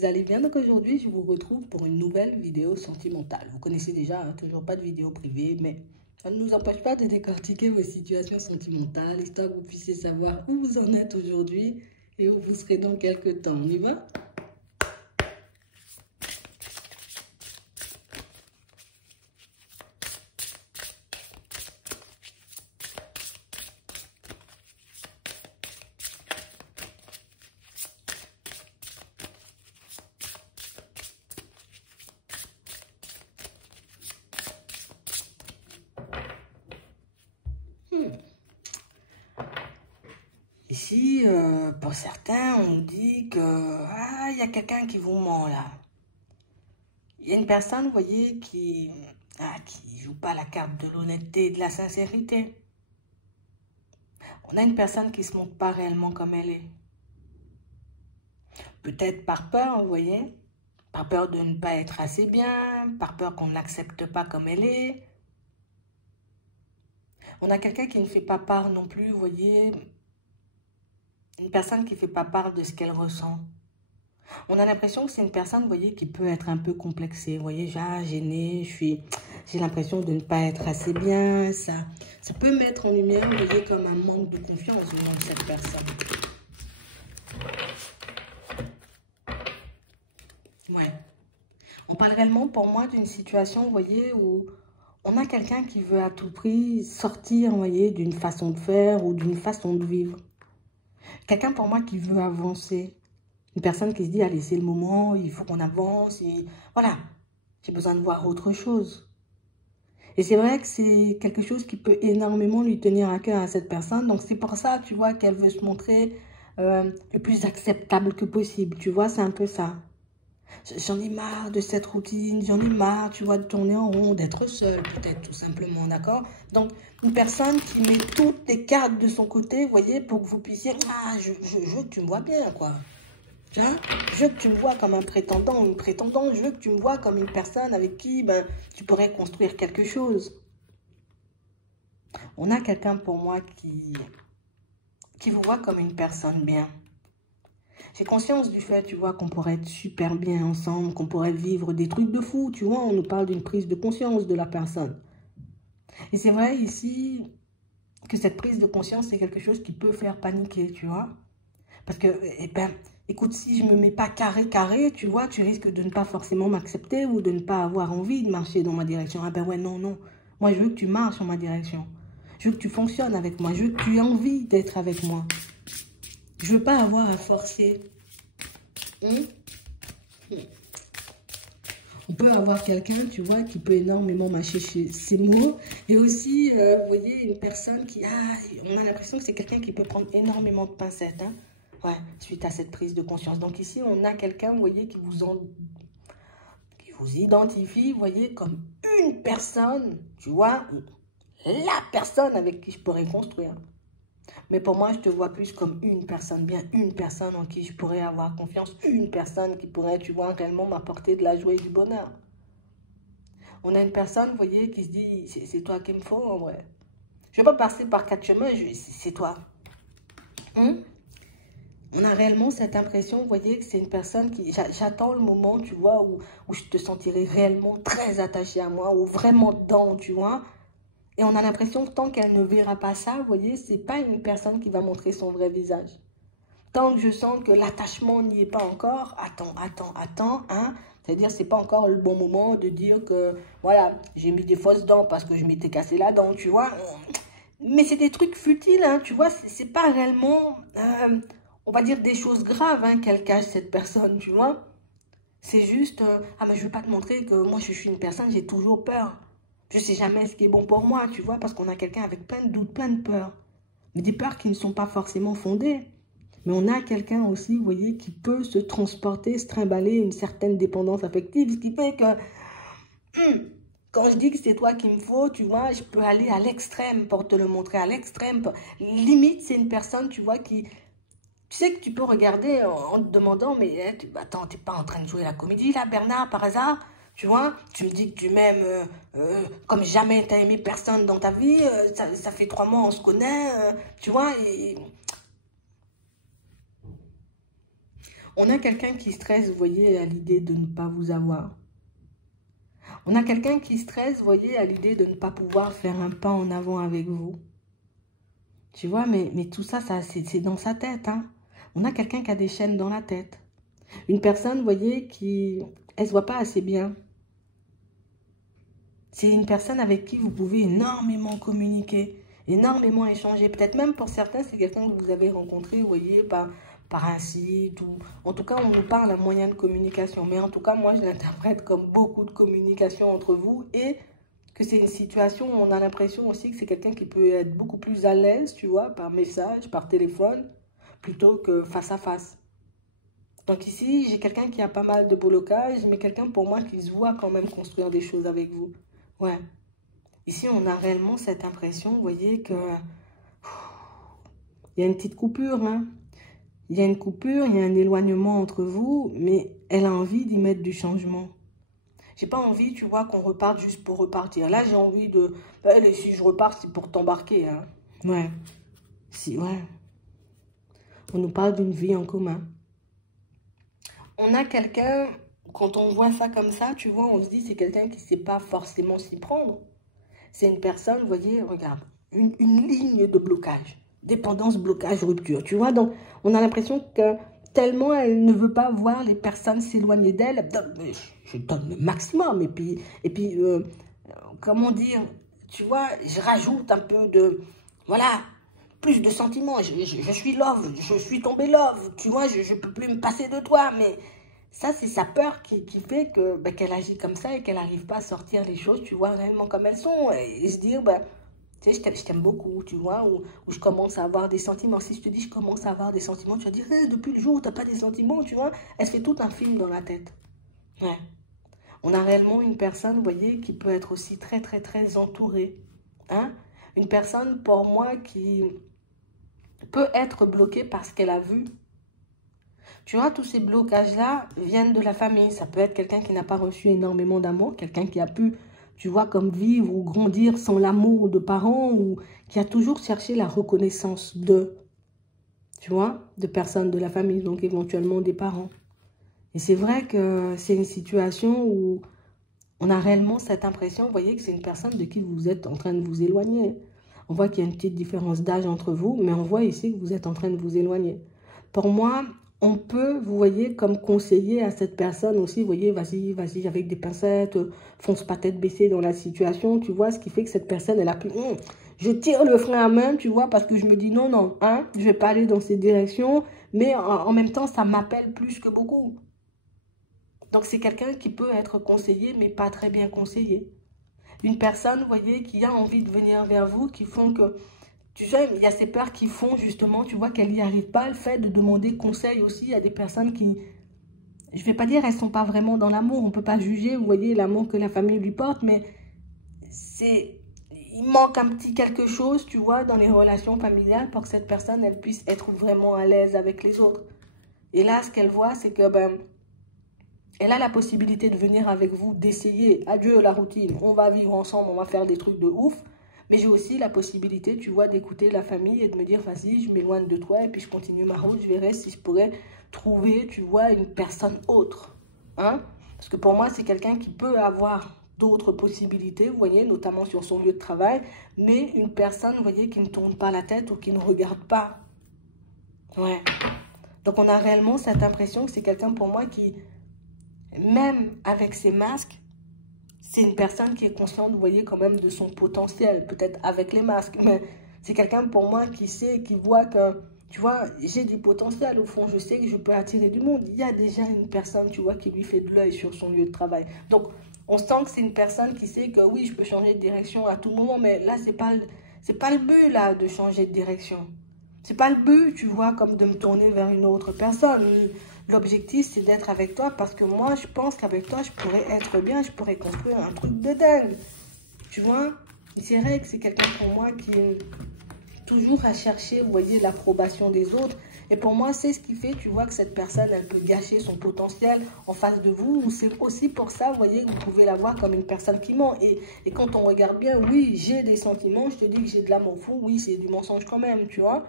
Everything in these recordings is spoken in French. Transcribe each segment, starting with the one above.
vous allez bien. Donc aujourd'hui, je vous retrouve pour une nouvelle vidéo sentimentale. Vous connaissez déjà, hein, toujours pas de vidéo privée, mais ça ne nous empêche pas de décortiquer vos situations sentimentales, histoire que vous puissiez savoir où vous en êtes aujourd'hui et où vous serez dans quelques temps. On y va? Ici, pour certains, on dit que il y a quelqu'un qui vous ment là. Il y a une personne, vous voyez, qui joue pas la carte de l'honnêteté et de la sincérité. On a une personne qui se montre pas réellement comme elle est. Peut-être par peur, vous voyez, par peur de ne pas être assez bien, par peur qu'on ne l'accepte pas comme elle est. On a quelqu'un qui ne fait pas part non plus, vous voyez, une personne qui ne fait pas part de ce qu'elle ressent. On a l'impression que c'est une personne, vous voyez, qui peut être un peu complexée. Vous voyez, gênée, j'ai l'impression de ne pas être assez bien. Ça peut mettre en lumière, vous voyez, comme un manque de confiance venant de cette personne. Ouais. On parle réellement, pour moi, d'une situation, vous voyez, où on a quelqu'un qui veut à tout prix sortir, vous voyez, d'une façon de faire ou d'une façon de vivre. Quelqu'un, pour moi, qui veut avancer. Une personne qui se dit, allez, c'est le moment, il faut qu'on avance. Et voilà, j'ai besoin de voir autre chose. Et c'est vrai que c'est quelque chose qui peut énormément lui tenir à cœur à cette personne. Donc, c'est pour ça, tu vois, qu'elle veut se montrer le plus acceptable que possible. Tu vois, c'est un peu ça. J'en ai marre de cette routine, j'en ai marre, tu vois, de tourner en rond, d'être seule, peut-être, tout simplement, d'accord? Donc, une personne qui met toutes les cartes de son côté, vous voyez, pour que vous puissiez, je veux que tu me vois bien, quoi. Tu vois? Je veux que tu me vois comme un prétendant ou une prétendante, je veux que tu me vois comme une personne avec qui, tu pourrais construire quelque chose. On a quelqu'un, pour moi, qui vous voit comme une personne bien. J'ai conscience du fait, tu vois, qu'on pourrait être super bien ensemble, qu'on pourrait vivre des trucs de fou, tu vois. On nous parle d'une prise de conscience de la personne. Et c'est vrai ici que cette prise de conscience, c'est quelque chose qui peut faire paniquer, tu vois. Parce que, écoute, si je me mets pas carré, tu vois, tu risques de ne pas forcément m'accepter ou de ne pas avoir envie de marcher dans ma direction. Ah ben ouais, non. Moi, je veux que tu marches en ma direction. Je veux que tu fonctionnes avec moi. Je veux que tu aies envie d'être avec moi. Je veux pas avoir à forcer. On peut avoir quelqu'un, tu vois, qui peut énormément mâcher ses mots. Et aussi, vous voyez, une personne qui... on a l'impression que c'est quelqu'un qui peut prendre énormément de pincettes, hein. Ouais, suite à cette prise de conscience. Donc ici, on a quelqu'un, vous voyez, qui vous identifie, vous voyez, comme une personne, tu vois, la personne avec qui je pourrais construire. Mais pour moi, je te vois plus comme une personne bien, une personne en qui je pourrais avoir confiance, une personne qui pourrait, tu vois, réellement m'apporter de la joie et du bonheur. On a une personne, vous voyez, qui se dit, c'est toi qu'il me faut, en vrai. Je ne vais pas passer par 4 chemins, c'est toi. On a réellement cette impression, vous voyez, que c'est une personne qui... J'attends le moment, tu vois, où je te sentirai réellement très attachée à moi, ou vraiment dedans, tu vois. Et on a l'impression que tant qu'elle ne verra pas ça, vous voyez, c'est pas une personne qui va montrer son vrai visage. Tant que je sens que l'attachement n'y est pas encore, attends, hein. C'est-à-dire, c'est pas encore le bon moment de dire que, voilà, j'ai mis des fausses dents parce que je m'étais cassé la dent, tu vois. Mais c'est des trucs futiles, hein, tu vois, c'est pas réellement, on va dire, des choses graves, hein, qu'elle cache, cette personne, tu vois. C'est juste, mais je veux pas te montrer que moi, je suis une personne, j'ai toujours peur. Je sais jamais ce qui est bon pour moi, tu vois, parce qu'on a quelqu'un avec plein de doutes, plein de peurs. Mais des peurs qui ne sont pas forcément fondées. Mais on a quelqu'un aussi, vous voyez, qui peut se transporter, se trimballer une certaine dépendance affective, ce qui fait que, quand je dis que c'est toi qu'il me faut, tu vois, je peux aller à l'extrême pour te le montrer, à l'extrême. Limite, c'est une personne, tu vois, qui... Tu sais que tu peux regarder en te demandant, mais attends, t'es pas en train de jouer la comédie, là, Bernard, par hasard? Tu vois, tu me dis que tu m'aimes comme jamais t'as aimé personne dans ta vie. Ça fait 3 mois, on se connaît, tu vois. Et On a quelqu'un qui stresse, vous voyez, à l'idée de ne pas vous avoir. On a quelqu'un qui stresse, vous voyez, à l'idée de ne pas pouvoir faire un pas en avant avec vous. Tu vois, mais tout ça, c'est dans sa tête. Hein. On a quelqu'un qui a des chaînes dans la tête. Une personne, vous voyez, elle ne se voit pas assez bien. C'est une personne avec qui vous pouvez énormément communiquer, énormément échanger. Peut-être même pour certains, c'est quelqu'un que vous avez rencontré, vous voyez, par un site. Ou... En tout cas, on nous parle d'un moyen de communication. Mais en tout cas, moi, je l'interprète comme beaucoup de communication entre vous et que c'est une situation où on a l'impression aussi que c'est quelqu'un qui peut être beaucoup plus à l'aise, tu vois, par message, par téléphone, plutôt que face à face. Donc ici, j'ai quelqu'un qui a pas mal de blocages, mais quelqu'un pour moi qui se voit quand même construire des choses avec vous. Ouais. Ici, on a réellement cette impression, vous voyez, que il y a une petite coupure, hein. Il y a une coupure, il y a un éloignement entre vous, mais elle a envie d'y mettre du changement. J'ai pas envie, tu vois, qu'on reparte juste pour repartir. Là, j'ai envie de... Allez, si je repars, c'est pour t'embarquer, hein. Ouais. Si, ouais. On nous parle d'une vie en commun. On a quelqu'un, quand on voit ça comme ça, tu vois, on se dit c'est quelqu'un qui ne sait pas forcément s'y prendre. C'est une personne, vous voyez, regarde, une ligne de blocage. Dépendance, blocage, rupture. Tu vois, donc on a l'impression que tellement elle ne veut pas voir les personnes s'éloigner d'elle, je donne le maximum. Et puis comment dire, tu vois, je rajoute un peu de, voilà, plus de sentiments. Je suis love, je suis tombée love. Tu vois, je ne peux plus me passer de toi, mais ça, c'est sa peur qui fait que qu'elle agit comme ça et qu'elle n'arrive pas à sortir les choses, tu vois, réellement comme elles sont. Et se dire, tu sais, je t'aime beaucoup, tu vois, ou je commence à avoir des sentiments. Si je te dis, je commence à avoir des sentiments, tu vas dire, depuis le jour où tu n'as pas des sentiments, tu vois, elle se fait tout un film dans la tête. Ouais. On a réellement une personne, vous voyez, qui peut être aussi très, très, très entourée. Hein? Une personne, pour moi, qui peut être bloquée parce qu'elle a vu. Tu vois, tous ces blocages-là viennent de la famille. Ça peut être quelqu'un qui n'a pas reçu énormément d'amour, quelqu'un qui a pu, tu vois, comme vivre ou grandir sans l'amour de parents ou qui a toujours cherché la reconnaissance tu vois, de personnes de la famille, donc éventuellement des parents. Et c'est vrai que c'est une situation où on a réellement cette impression, vous voyez, que c'est une personne de qui vous êtes en train de vous éloigner. On voit qu'il y a une petite différence d'âge entre vous, mais on voit ici que vous êtes en train de vous éloigner. Pour moi, on peut, vous voyez, comme conseiller à cette personne aussi, vous voyez, vas-y, avec des pincettes, fonce pas tête baissée dans la situation, tu vois, ce qui fait que cette personne, elle a plus... je tire le frein à main, tu vois, parce que je me dis non, hein, je vais pas aller dans cette direction, mais en même temps, ça m'appelle plus que beaucoup. Donc, c'est quelqu'un qui peut être conseillé, mais pas très bien conseillé. Une personne, vous voyez, qui a envie de venir vers vous, qui font que... Tu sais, il y a ces peurs qui font justement, tu vois, qu'elle n'y arrive pas. Le fait de demander conseil aussi à des personnes qui... Je ne vais pas dire, elles ne sont pas vraiment dans l'amour. On ne peut pas juger, vous voyez, l'amour que la famille lui porte, mais c'est... Il manque un petit quelque chose, tu vois, dans les relations familiales pour que cette personne, elle puisse être vraiment à l'aise avec les autres. Et là, ce qu'elle voit, c'est que, elle a la possibilité de venir avec vous, d'essayer, adieu la routine, on va vivre ensemble, on va faire des trucs de ouf. Mais j'ai aussi la possibilité, tu vois, d'écouter la famille et de me dire, vas-y, je m'éloigne de toi et puis je continue ma route, je verrai si je pourrais trouver, tu vois, une personne autre. Hein? Parce que pour moi, c'est quelqu'un qui peut avoir d'autres possibilités, vous voyez, notamment sur son lieu de travail, mais une personne, vous voyez, qui ne tourne pas la tête ou qui ne regarde pas. Ouais. Donc on a réellement cette impression que c'est quelqu'un pour moi qui... Même avec ses masques, c'est une personne qui est consciente, vous voyez, quand même de son potentiel, peut-être avec les masques, mais c'est quelqu'un pour moi qui sait, qui voit que, tu vois, j'ai du potentiel au fond, je sais que je peux attirer du monde. Il y a déjà une personne, tu vois, qui lui fait de l'œil sur son lieu de travail. Donc, on sent que c'est une personne qui sait que oui, je peux changer de direction à tout moment, mais là, c'est pas le but, là, de changer de direction. C'est pas le but, tu vois, comme de me tourner vers une autre personne. L'objectif, c'est d'être avec toi parce que moi, je pense qu'avec toi, je pourrais être bien, je pourrais construire un truc de dingue. Tu vois, c'est vrai que c'est quelqu'un pour moi qui est toujours à chercher, vous voyez, l'approbation des autres. Et pour moi, c'est ce qui fait, tu vois, que cette personne, elle peut gâcher son potentiel en face de vous. C'est aussi pour ça, vous voyez, que vous pouvez la voir comme une personne qui ment. Et quand on regarde bien, oui, j'ai des sentiments, je te dis que j'ai de l'amour fou, oui, c'est du mensonge quand même, tu vois.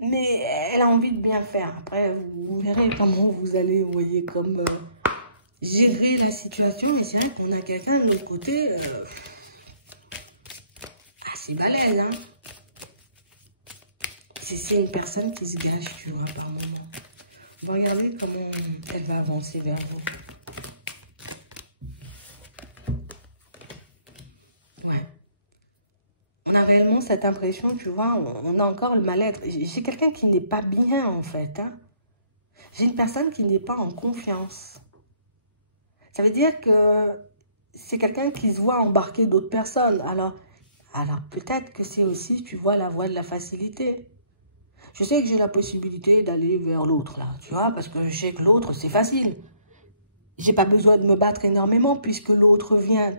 Mais elle a envie de bien faire. Après, vous verrez comment vous allez, vous voyez, comme gérer la situation. Mais c'est vrai qu'on a quelqu'un de l'autre côté assez balèze, hein. C'est une personne qui se gâche, tu vois, par moment. On va regarder comment elle va avancer vers vous. Ouais. On a réellement cette impression, tu vois, on a encore le mal-être. J'ai quelqu'un qui n'est pas bien, en fait, hein. J'ai une personne qui n'est pas en confiance. Ça veut dire que c'est quelqu'un qui se voit embarquer d'autres personnes. Alors peut-être que c'est aussi, tu vois, la voie de la facilité. Je sais que j'ai la possibilité d'aller vers l'autre, là, tu vois, parce que je sais que l'autre, c'est facile. J'ai pas besoin de me battre énormément puisque l'autre vient.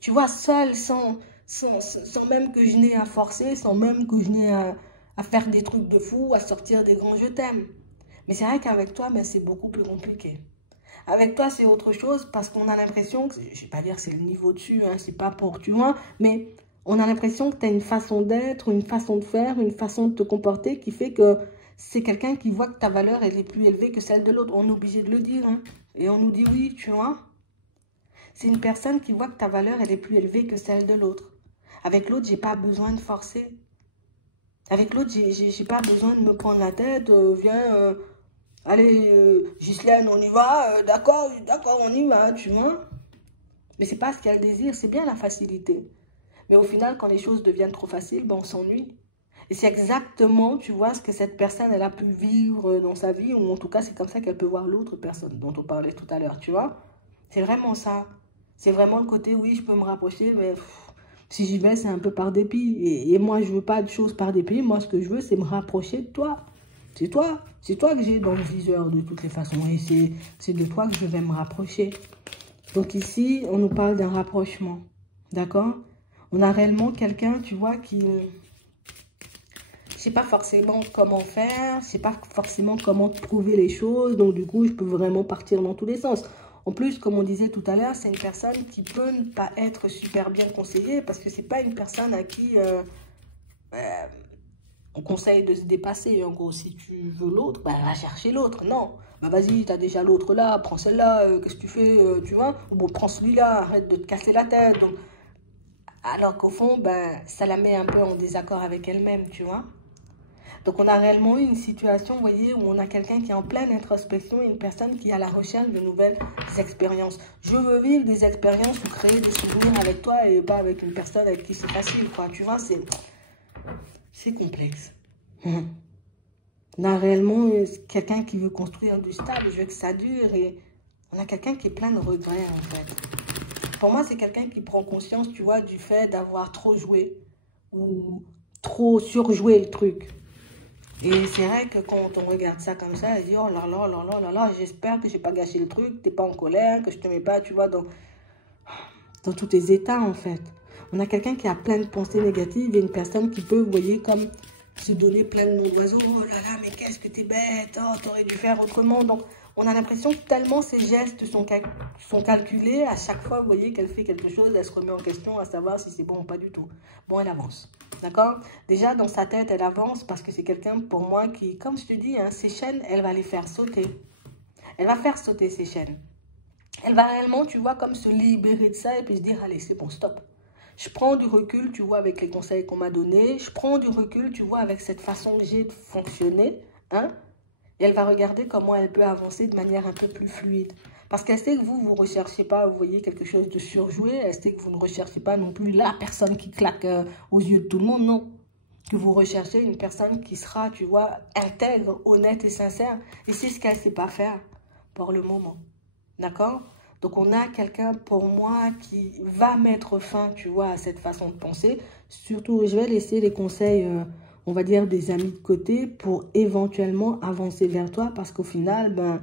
Tu vois, seul, sans même que je n'ai à forcer, sans même que je n'ai à faire des trucs de fou, à sortir des grands je t'aime. Mais c'est vrai qu'avec toi, ben, c'est beaucoup plus compliqué. Avec toi, c'est autre chose parce qu'on a l'impression que, je ne vais pas dire que c'est le niveau dessus, hein, c'est pas pour, tu vois, mais on a l'impression que tu as une façon d'être, une façon de faire, une façon de te comporter qui fait que c'est quelqu'un qui voit que ta valeur, elle est plus élevée que celle de l'autre. On est obligé de le dire, hein, et on nous dit oui, tu vois. C'est une personne qui voit que ta valeur, elle est plus élevée que celle de l'autre. Avec l'autre, j'ai pas besoin de forcer. Avec l'autre, j'ai pas besoin de me prendre la tête, viens... allez, Ghislaine, on y va, d'accord, on y va, tu vois. Mais c'est pas ce qu'elle désire, c'est bien la facilité. Mais au final, quand les choses deviennent trop faciles, ben on s'ennuie. Et c'est exactement, tu vois, ce que cette personne, elle a pu vivre dans sa vie, ou en tout cas, c'est comme ça qu'elle peut voir l'autre personne dont on parlait tout à l'heure, tu vois. C'est vraiment ça. C'est vraiment le côté, oui, je peux me rapprocher, mais si j'y vais, c'est un peu par dépit. Et moi, je veux pas de choses par dépit. Moi, ce que je veux, c'est me rapprocher de toi. C'est toi que j'ai dans le viseur de toutes les façons. Et c'est de toi que je vais me rapprocher. Donc ici, on nous parle d'un rapprochement. D'accord? On a réellement quelqu'un, tu vois, qui ne sait pas forcément comment faire, ne sait pas forcément comment prouver les choses. Donc du coup, je peux vraiment partir dans tous les sens. En plus, comme on disait tout à l'heure, c'est une personne qui peut ne pas être super bien conseillée parce que c'est pas une personne à qui... on conseille de se dépasser. En gros, si tu veux l'autre, bah, va chercher l'autre. Non, bah vas-y, t'as déjà l'autre là, prends celle-là, qu'est-ce que tu fais, tu vois? Ou bon, prends celui-là, arrête de te casser la tête. Donc, alors qu'au fond, ben, ça la met un peu en désaccord avec elle-même, tu vois? Donc, on a réellement eu une situation, vous voyez, où on a quelqu'un qui est en pleine introspection et une personne qui est à la recherche de nouvelles expériences. Je veux vivre des expériences ou créer des souvenirs avec toi et pas avec une personne avec qui c'est facile, quoi. Tu vois, c'est complexe. On a réellement quelqu'un qui veut construire du stable, je veux que ça dure et on a quelqu'un qui est plein de regrets en fait. Pour moi, c'est quelqu'un qui prend conscience, tu vois, du fait d'avoir trop joué ou trop surjoué le truc. Et c'est vrai que quand on regarde ça comme ça, on se dit, oh là là là là là là, j'espère que j'ai pas gâché le truc, t'es pas en colère, que je te mets pas, tu vois, dans tous tes états en fait. On a quelqu'un qui a plein de pensées négatives et une personne qui peut, vous voyez, comme se donner plein de noms d'oiseaux. Oh là là, mais qu'est-ce que t'es bête, oh, t'aurais dû faire autrement. Donc, on a l'impression que tellement ses gestes sont calculés, à chaque fois, vous voyez, qu'elle fait quelque chose, elle se remet en question à savoir si c'est bon ou pas du tout. Bon, elle avance, d'accord? Déjà, dans sa tête, elle avance parce que c'est quelqu'un, pour moi, qui, comme je te dis, hein, ses chaînes, elle va les faire sauter. Elle va faire sauter ses chaînes. Elle va réellement, tu vois, comme se libérer de ça et puis se dire, allez, c'est bon, stop. Je prends du recul, tu vois, avec les conseils qu'on m'a donnés. Je prends du recul, tu vois, avec cette façon que j'ai de fonctionner. Hein? Et elle va regarder comment elle peut avancer de manière un peu plus fluide. Parce qu'elle sait que vous ne recherchez pas, vous voyez, quelque chose de surjoué. Elle sait que vous ne recherchez pas non plus la personne qui claque aux yeux de tout le monde, non. Que vous recherchez une personne qui sera, tu vois, intègre, honnête et sincère. Et c'est ce qu'elle ne sait pas faire pour le moment. D'accord? Donc, on a quelqu'un, pour moi, qui va mettre fin, tu vois, à cette façon de penser. Surtout, je vais laisser les conseils, on va dire, des amis de côté pour éventuellement avancer vers toi. Parce qu'au final, ben,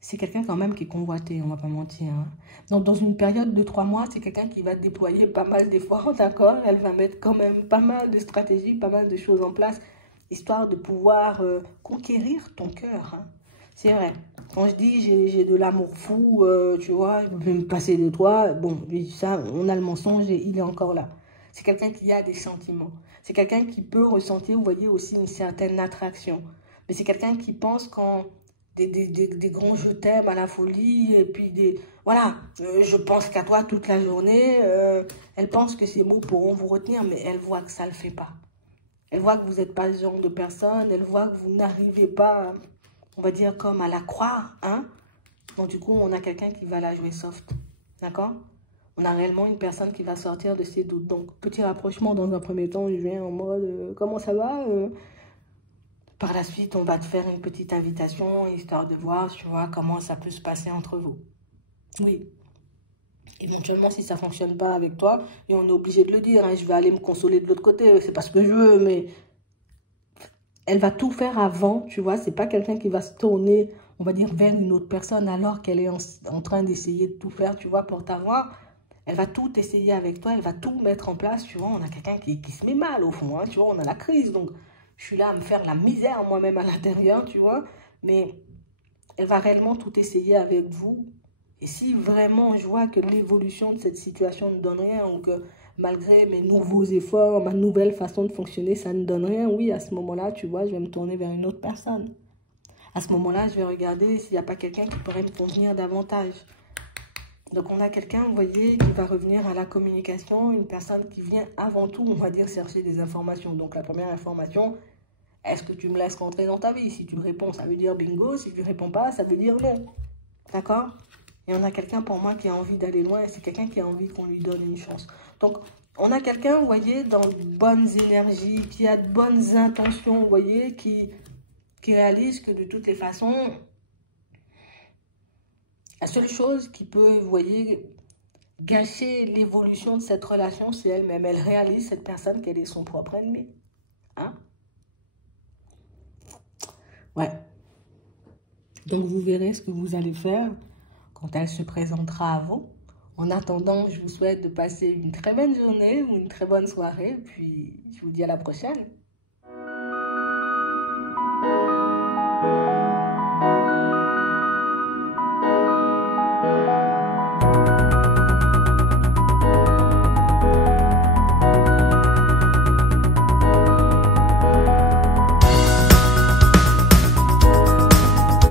c'est quelqu'un quand même qui est convoité, on va pas mentir. Hein. Donc, dans une période de 3 mois, c'est quelqu'un qui va déployer pas mal d'efforts, d'accord? Elle va mettre quand même pas mal de stratégies, pas mal de choses en place, histoire de pouvoir conquérir ton cœur. Hein. C'est vrai. Quand je dis j'ai de l'amour fou, tu vois, je vais me passer de toi. Bon, ça, on a le mensonge et il est encore là. C'est quelqu'un qui a des sentiments. C'est quelqu'un qui peut ressentir, vous voyez, aussi une certaine attraction. Mais c'est quelqu'un qui pense quand des grands je t'aime à la folie, et puis voilà, je pense qu'à toi toute la journée. Elle pense que ces mots pourront vous retenir, mais elle voit que ça ne le fait pas. Elle voit que vous n'êtes pas ce genre de personne, elle voit que vous n'arrivez pas, on va dire, comme à la croire, hein. Donc du coup, on a quelqu'un qui va la jouer soft, d'accord? On a réellement une personne qui va sortir de ses doutes. Donc, petit rapprochement dans un premier temps, je viens en mode, comment ça va? Par la suite, on va te faire une petite invitation, histoire de voir, tu vois, comment ça peut se passer entre vous. Oui. Éventuellement, si ça ne fonctionne pas avec toi, et on est obligé de le dire, hein, je vais aller me consoler de l'autre côté, c'est pas ce que je veux, mais elle va tout faire avant, tu vois, c'est pas quelqu'un qui va se tourner, on va dire, vers une autre personne alors qu'elle est en train d'essayer de tout faire, tu vois, pour t'avoir. Elle va tout essayer avec toi, elle va tout mettre en place, tu vois. On a quelqu'un qui se met mal au fond, hein, tu vois, on a la crise, donc je suis là à me faire la misère moi-même à l'intérieur, tu vois. Mais elle va réellement tout essayer avec vous. Et si vraiment je vois que l'évolution de cette situation ne donne rien, ou que malgré mes nouveaux efforts, ma nouvelle façon de fonctionner, ça ne donne rien, oui, à ce moment-là, tu vois, je vais me tourner vers une autre personne. À ce moment-là, je vais regarder s'il n'y a pas quelqu'un qui pourrait me convenir davantage. Donc, on a quelqu'un, vous voyez, qui va revenir à la communication, une personne qui vient avant tout, on va dire, chercher des informations. Donc, la première information, est-ce que tu me laisses rentrer dans ta vie? Si tu me réponds, ça veut dire bingo. Si tu ne réponds pas, ça veut dire non. D'accord? Et on a quelqu'un, pour moi, qui a envie d'aller loin, et c'est quelqu'un qui a envie qu'on lui donne une chance. Donc, on a quelqu'un, vous voyez, dans de bonnes énergies, qui a de bonnes intentions, vous voyez, qui réalise que de toutes les façons, la seule chose qui peut, vous voyez, gâcher l'évolution de cette relation, c'est elle-même. Elle réalise, cette personne, qu'elle est son propre ennemi. Hein? Ouais. Donc, vous verrez ce que vous allez faire quand elle se présentera à vous. En attendant, je vous souhaite de passer une très bonne journée ou une très bonne soirée. Puis, je vous dis à la prochaine.